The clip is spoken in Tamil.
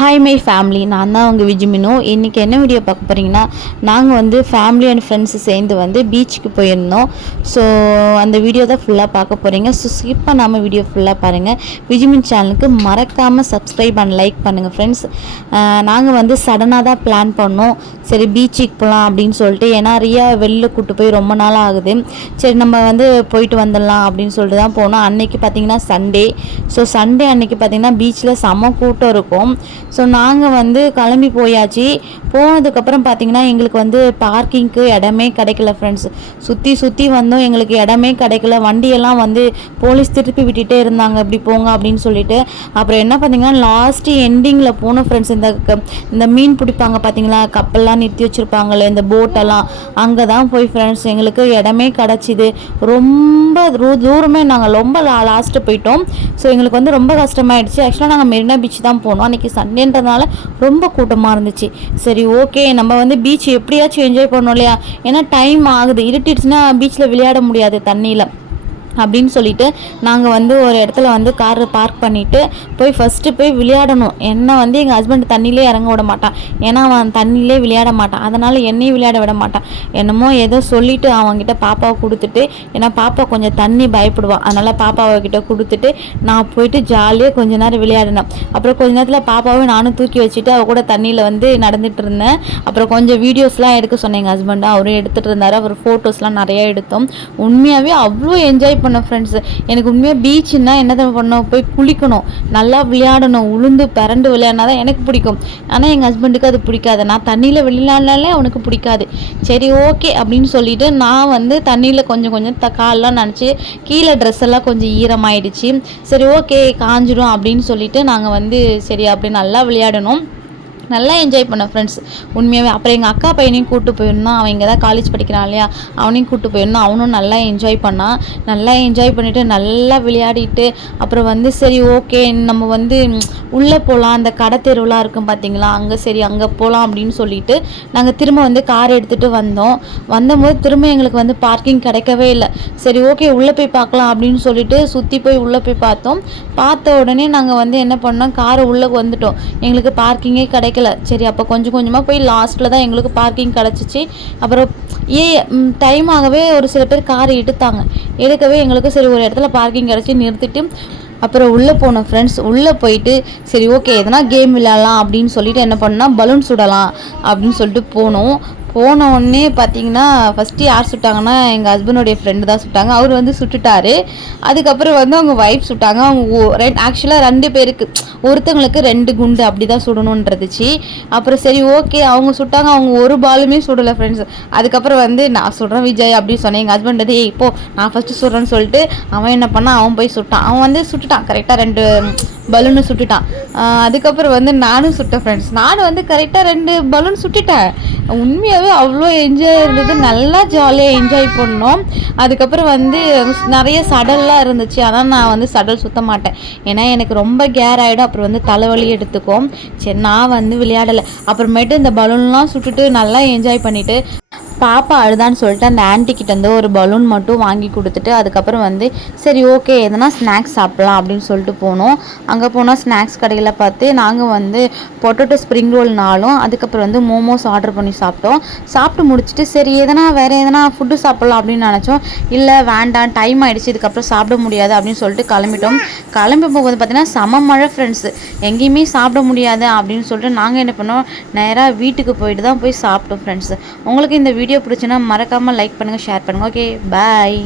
ஹாய் மை ஃபேமிலி, நான் தான் உங்கள் விஜிமினோ. இன்றைக்கி என்ன வீடியோ பார்க்க போகிறீங்கன்னா, நாங்கள் வந்து ஃபேமிலி அண்ட் ஃப்ரெண்ட்ஸு சேர்ந்து வந்து பீச்சுக்கு போயிருந்தோம். ஸோ அந்த வீடியோ தான் ஃபுல்லாக பார்க்க போகிறீங்க. ஸோ ஸ்கிப் பண்ணாமல் வீடியோ ஃபுல்லாக பாருங்கள். விஜிமின் சேனலுக்கு மறக்காமல் சப்ஸ்கிரைப் அண்ட் லைக் பண்ணுங்கள் ஃப்ரெண்ட்ஸ். நாங்கள் வந்து சடனாக தான் பிளான் பண்ணோம். சரி பீச்சுக்கு போகலாம் அப்படின்னு சொல்லிட்டு, ஏன்னா ரியா வெளில கூப்பிட்டு போய் ரொம்ப நாள் ஆகுது. சரி நம்ம வந்து போயிட்டு வந்துடலாம் அப்படின்னு சொல்லிட்டு தான் போனோம். அன்றைக்கி பார்த்திங்கன்னா சண்டே. ஸோ சண்டே அன்றைக்கி பார்த்திங்கன்னா பீச்சில் செம்ம கூட்டம் இருக்கும். ஸோ நாங்கள் வந்து கிளம்பி போயாச்சு. போனதுக்கப்புறம் பார்த்திங்கன்னா எங்களுக்கு வந்து பார்க்கிங்க்கு இடமே கிடைக்கல ஃப்ரெண்ட்ஸ். சுற்றி வந்தோம், எங்களுக்கு இடமே கிடைக்கல. வண்டியெல்லாம் வந்து போலீஸ் திருப்பி விட்டுட்டே இருந்தாங்க, இப்படி போங்க அப்படின்னு சொல்லிட்டு. அப்புறம் என்ன பார்த்திங்கன்னா லாஸ்ட்டு எண்டிங்கில் போனோம் ஃப்ரெண்ட்ஸ். இந்த மீன் பிடிப்பாங்க பார்த்திங்களா, கப்பல்லாம் நிறுத்தி வச்சுருப்பாங்களே இந்த போட்டெல்லாம், அங்கே தான் போய் ஃப்ரெண்ட்ஸ் எங்களுக்கு இடமே கிடச்சிது. ரொம்ப தூரமே நாங்கள் ரொம்ப லாஸ்ட்டு போயிட்டோம். ஸோ எங்களுக்கு வந்து ரொம்ப கஷ்டமாயிடுச்சு. ஆக்சுவலாக நாங்கள் மெரினா பீச் தான் போனோம். அன்றைக்கி சண்டேன்றதுனால ரொம்ப கூட்டமாக இருந்துச்சு. சரி ஓகே, நம்ம வந்து பீச் எப்படியாச்சும் என்ஜாய் பண்ணோம் இல்லையா, ஏன்னா டைம் ஆகுது, இருட்டிடுச்சுன்னா பீச்சில் விளையாட முடியாது தண்ணியில் அப்படின்னு சொல்லிட்டு நாங்கள் வந்து ஒரு இடத்துல வந்து காரை பார்க் பண்ணிவிட்டு போய் ஃபஸ்ட்டு போய் விளையாடணும். என்னை வந்து எங்கள் ஹஸ்பண்ட் தண்ணியிலே இறங்க விட மாட்டான், ஏன்னா அவன் தண்ணியிலே விளையாட மாட்டான். அதனால் என்னையும் விளையாட விட மாட்டான். என்னமோ ஏதோ சொல்லிவிட்டு அவங்ககிட்ட பாப்பாவை கொடுத்துட்டு, ஏன்னா பாப்பா கொஞ்சம் தண்ணி பயப்படுவான், அதனால் பாப்பாவை கிட்ட கொடுத்துட்டு நான் போயிட்டு ஜாலியாக கொஞ்ச நேரம் விளையாடினேன். அப்புறம் கொஞ்ச நேரத்தில் பாப்பாவை நானும் தூக்கி வச்சுட்டு அவள் கூட தண்ணியில் வந்து நடந்துகிட்டு இருந்தேன். அப்புறம் கொஞ்சம் வீடியோஸ்லாம் எடுக்க சொன்னேன் எங்கள் ஹஸ்பண்ட், அவரும் எடுத்துகிட்டு இருந்தார். அவர் ஃபோட்டோஸ்லாம் நிறையா எடுத்தோம். உண்மையாகவே அவ்வளோ என்ஜாய் பண்ண ஃப்ரெண்ட்ஸ். எனக்கு உண்மையாக பீச்சுன்னா என்ன பண்ணோம், போய் குளிக்கணும், நல்லா விளையாடணும், உளுந்து பிறண்டு விளையாடினா தான் எனக்கு பிடிக்கும். ஆனால் எங்கள் ஹஸ்பண்டுக்கு அது பிடிக்காது. நான் தண்ணியில் விளையாடினாலே அவனுக்கு பிடிக்காது. சரி ஓகே அப்படின்னு சொல்லிட்டு நான் வந்து தண்ணியில் கொஞ்சம் கால்லாம் நினச்சி கீழே ட்ரெஸ் எல்லாம் கொஞ்சம் ஈரமாயிடுச்சு. சரி ஓகே காஞ்சிடும் அப்படின்னு சொல்லிட்டு நாங்கள் வந்து சரி அப்படி நல்லா விளையாடணும், நல்லா என்ஜாய் பண்ணேன் ஃப்ரெண்ட்ஸ் உண்மையாகவே. அப்புறம் எங்கள் அக்கா பையனையும் கூப்பிட்டு போயிருந்தோம். அவன் இங்கே தான் காலேஜ் படிக்கிறான் இல்லையா, அவனையும் கூப்பிட்டு போயிருந்தோம். அவனும் நல்லா என்ஜாய் பண்ணான். நல்லா என்ஜாய் பண்ணிவிட்டு நல்லா விளையாடிட்டு அப்புறம் வந்து சரி ஓகே நம்ம வந்து உள்ளே போகலாம், அந்த கடை தெருவெலாம் இருக்கும் பார்த்தீங்களா, அங்கே சரி அங்கே போகலாம் அப்படின்னு சொல்லிட்டு நாங்கள் திரும்ப வந்து கார் எடுத்துகிட்டு வந்தபோது திரும்ப எங்களுக்கு வந்து பார்க்கிங் கிடைக்கவே இல்லை. சரி ஓகே உள்ளே போய் பார்க்கலாம் அப்படின்னு சொல்லிட்டு சுற்றி போய் உள்ளே போய் பார்த்தோம். பார்த்த உடனே நாங்கள் வந்து என்ன பண்ணோம், காரை உள்ளே வந்துட்டோம், எங்களுக்கு பார்க்கிங்கே கிடைக்கல. சரி அப்போ கொஞ்சமாக போய் லாஸ்ட்டில் தான் எங்களுக்கு பார்க்கிங் கிடச்சிச்சு. அப்புறம் டைம் ஆகவே ஒரு சில பேர் காரை எடுக்கவே எங்களுக்கு சரி ஒரு இடத்துல பார்க்கிங் கிடச்சி நிறுத்திட்டு அப்புறம் உள்ளே போனோம் ஃப்ரெண்ட்ஸ். உள்ளே போயிட்டு சரி ஓகே எதனா கேம் விளையாடலாம் அப்படின்னு சொல்லிட்டு என்ன பண்ணால் பலூன் சுடலாம் அப்படின்னு சொல்லிட்டு போனோம். போன உடனே பார்த்தீங்கன்னா ஃபஸ்ட்டு யார் சுட்டாங்கன்னா எங்கள் ஹஸ்பண்டோடைய ஃப்ரெண்டு தான் சுட்டாங்க. அவர் வந்து சுட்டுட்டார். அதுக்கப்புறம் வந்து அவங்க ஒய்ஃப் சுட்டாங்க. அவங்க ஆக்சுவலாக 2 பேருக்கு, ஒருத்தவங்களுக்கு 2 குண்டு அப்படி தான் சுடணுன்றதுச்சு. அப்புறம் சரி ஓகே அவங்க சுட்டாங்க. அவங்க ஒரு பாலுமே சுடலை ஃப்ரெண்ட்ஸ். அதுக்கப்புறம் வந்து நான் சுடுறேன் விஜய் அப்படின்னு சொன்னேன். எங்கள் ஹஸ்பண்ட் வந்து இப்போது நான் ஃபஸ்ட்டு சுடுறேன்னு சொல்லிட்டு அவன் என்ன பண்ணான், அவன் போய் சுட்டான். அவன் வந்து சுட்டுட்டான் கரெக்டாக 2 பலூனை சுட்டுட்டான். அதுக்கப்புறம் வந்து நானும் சுட்டேன் ஃப்ரெண்ட்ஸ். நானும் வந்து கரெக்டாக 2 பலூன் சுட்டுட்டேன். உண்மையாகவே அவ்வளோ என்ஜாய் இருந்தது, நல்லா ஜாலியாக என்ஜாய் பண்ணோம். அதுக்கப்புறம் வந்து நிறைய சடல்லாம் இருந்துச்சு, ஆனால் நான் வந்து சடல் சுற்ற மாட்டேன், ஏன்னா எனக்கு ரொம்ப கேர் ஆகிடும், அப்புறம் வந்து தலைவலி எடுத்துக்கும். சரி நான் வந்து விளையாடலை. அப்புறமேட்டு இந்த பலூன்லாம் சுட்டுட்டு நல்லா என்ஜாய் பண்ணிவிட்டு பாப்பா அழுதான்னு சொல்லிட்டு அந்த ஆன்ட்டிக்கிட்ட வந்து ஒரு பலூன் மட்டும் வாங்கி கொடுத்துட்டு அதுக்கப்புறம் வந்து சரி ஓகே எதனா ஸ்நாக்ஸ் சாப்பிட்லாம் அப்படின்னு சொல்லிட்டு போனோம். அங்கே போனால் ஸ்நாக்ஸ் கடையில் பார்த்து நாங்கள் வந்து பொட்டேட்டோ ஸ்ப்ரிங் ரோல் 4, அதுக்கப்புறம் வந்து மோமோஸ் ஆர்டர் பண்ணி சாப்பிட்டோம். சாப்பிட்டு முடிச்சுட்டு சரி வேறு எதனா ஃபுட்டு சாப்பிட்லாம் அப்படின்னு நினச்சோம். இல்லை வேண்டாம் டைம் ஆகிடுச்சு, இதுக்கப்புறம் சாப்பிட முடியாது அப்படின்னு சொல்லிட்டு கிளம்பிட்டோம். கிளம்பி போகும்போது பார்த்திங்கன்னா செம மழை ஃப்ரெண்ட்ஸ், எங்கேயுமே சாப்பிட முடியாது அப்படின்னு சொல்லிட்டு நாங்கள் என்ன பண்ணோம், நேராக வீட்டுக்கு போயிட்டு தான் போய் சாப்பிட்டோம் ஃப்ரெண்ட்ஸ். உங்களுக்கு இந்த வீடியோ பிடிச்சுன்னா மறக்காமல் லைக் பண்ணுங்கள், ஷேர் பண்ணுங்கள். Okay bye.